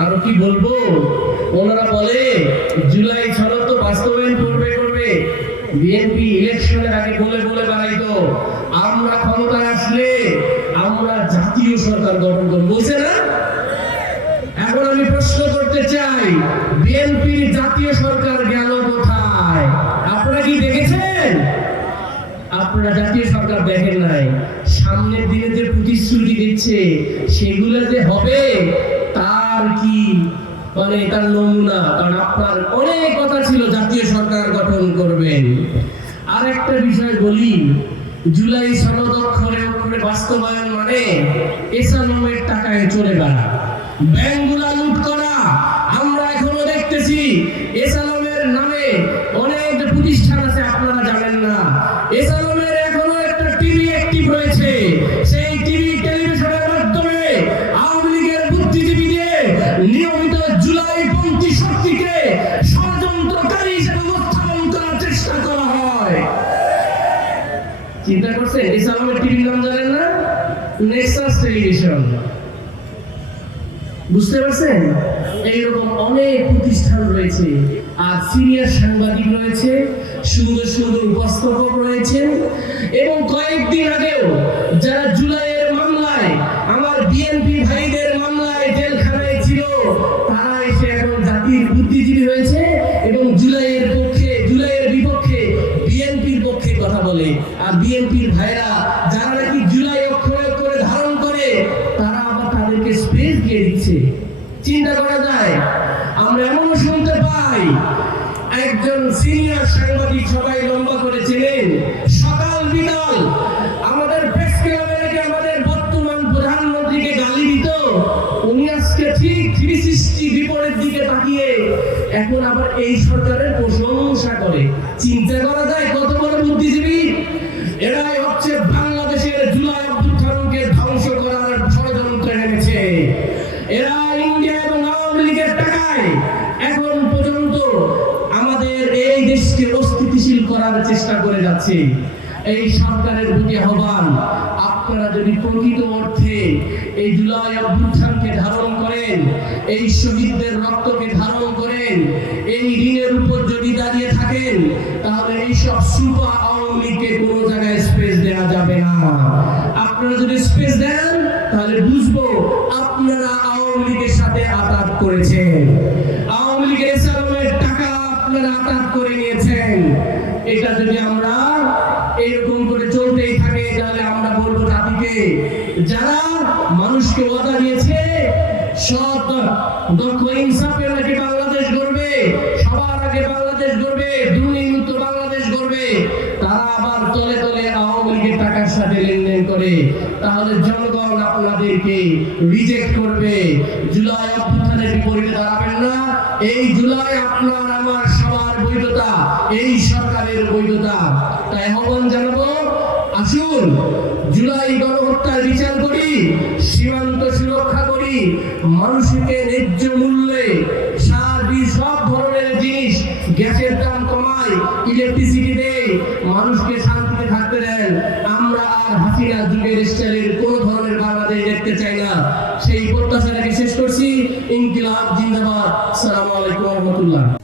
আরো কি বলবো, ওনারা বলে জুলাই সনদ তো বাস্তবায়ন করবে। বিএনপি ইলেকশনের আগে বলে বেড়াইতো আমরা ক্ষমতায় আসলে আমরা জাতীয় সরকার গঠন করব, বলছে না? এখন আমি প্রশ্ন করতে চাই, বিএনপির জাতীয় সরকার গেল কোথায়? আপনারা কি দেখেছেন? আপনারা জাতীয় সরকার দেখেন নাই। সামনের দিনে যে প্রতিশ্রুতি দিচ্ছে সেগুলো যে হবে তার কি তার নমুনা। কারণ আপনার অনেক কথা ছিল জাতীয় সরকার গঠন করবেন। আর একটা বিষয় বলি, জুলাই সনদ অক্ষরে অক্ষরে বাস্তবায়ন মানে এসালমের টাকায় চলে বেড়া, ব্যাংকগুলা লুট করা। আমরা এখনো দেখতেছি এসালমের নামে অনেক প্রতিষ্ঠান আছে, আপনারা জানেন না। এসালমের এখনো একটা টিভি অ্যাক্টিভ রয়েছে, সেই টিভি টেলিভিশনের মাধ্যমে আওয়ামী লীগের বুদ্ধিজীবীদের নিয়মিত জুলাইপন্থী শক্তিকে ষড়যন্ত্রকারী হিসেবে উপস্থাপন করার চেষ্টা করা হয়। চিন্তা করছেন? এসালমের টিভির নাম জানেন না? Nexus television. বুঝতে পারছেন? এইরকম অনেক প্রতিষ্ঠান রয়েছে, আর সিনিয়র সাংবাদিক রয়েছে, সুন্দর সুন্দর উপস্থাপক রয়েছেন। এবং কয়েকদিন আগেও যারা জুলাইয়ের মামলায়, আমার বিএনপি ভাইদের মামলায় জেলখানায় ছিল, তারা এসে এখন জাতির বুদ্ধিজীবী হয়েছে এবং জুলাইয়ের বিপক্ষে বিএনপির পক্ষে কথা বলে। আর বিএনপির ভাইরা যারা নাকি জুলাই অক্ষরে অক্ষরে ধারণ করে, তারা আবার তাদেরকে স্পেস দিয়ে দিচ্ছে। চিন্তা করা যায়। আমরা এমন শুনতে পাই, একজন সিনিয়র সাংবাদিক, সবাই লম্বা করে ছিলেন, সকাল বিকাল আমাদের প্রেস ক্লাবে আমাদের বর্তমান প্রধানমন্ত্রীকে গালি দিত। উনি আজকে ঠিক 360 বিপরীত দিকে তাকিয়ে এখন আবার এই সরকারের প্রশংসা করে। চিন্তা করা যায় কত বড় বুদ্ধিজীবী। এরাই হচ্ছে বাংলাদেশের জুলাই অভ্যুত্থানকে ধ্বংস করার ষড়যন্ত্রে নেমেছে। এরা ইন্ডিয়া এবং আওয়ামী লীগের টাকায় এখন পর্যন্ত আমাদের এই দেশকে অস্থিতিশীল করার চেষ্টা করে যাচ্ছে। এই সরকারের প্রতি আহ্বান, আপনারা যদি প্রকৃত অর্থে এই জুলাই অভ্যুত্থানকে ধারণ করেন, এই শহীদদের রক্তকে ধারণ করেন, এই ঋণের উপর যদি দাঁড়িয়ে থাকেন, তাহলে এইসব সুপার আওয়ামী লীগকে কোনো জায়গায় স্পেস দেওয়া যাবে না। আপনারা যদি স্পেস দেন তাহলে বুঝবো আপনারা আওয়ামী লীগের সাথে আঘাত করেছেন, আওয়ামী লীগের সালামের টাকা আপনারা আঘাত করে নিয়েছেন। এটা যদি আমরা এরকম করে চলতেই থাকে, তাহলে আমরা বলবো জাতিকে, যারা মানুষকে ওয়াদা দিয়েছে সৎ দক্ষ ইনসাফের নাকি বাংলাদেশ গড়বে, সবার আগে বাংলাদেশ গড়বে, দুর্নীতিমুক্ত বাংলাদেশ গড়বে, তারা আবার তলে তলে আওয়ামী লীগের টাকার সাথে লেনদেন করে, তাহলে জনগণ আপনাদেরকে রিজেক্ট করবে। জুলাই অভ্যুত্থানের বিপরীতে দাঁড়াবেন না। এই জুলাই আপনার আমার সবার বৈধতা, এই সরকারের বৈধতা। তাই আহ্বান জানাবো, আসুন জুলাই গণহত্যার বিচার করি, সীমান্ত সুরক্ষা করি, মানুষকে ন্যায্য মূল্যে সার বীজ সব ধরনের জিনিস, গ্যাসের দাম কমাই, ইলেকট্রিসিটি দেয়, মানুষকে শান্তিতে থাকতে দেন। আমরা আর হাসিনা যুগের স্টাইলের কোন ধরনের বাংলাদেশ দেখতে চাই না। সেই প্রত্যাশাটাকে শেষ করছি। ইনকিলাব জিন্দাবাদ। আসসালামু আলাইকুম ওয়া রাহমাতুল্লাহ।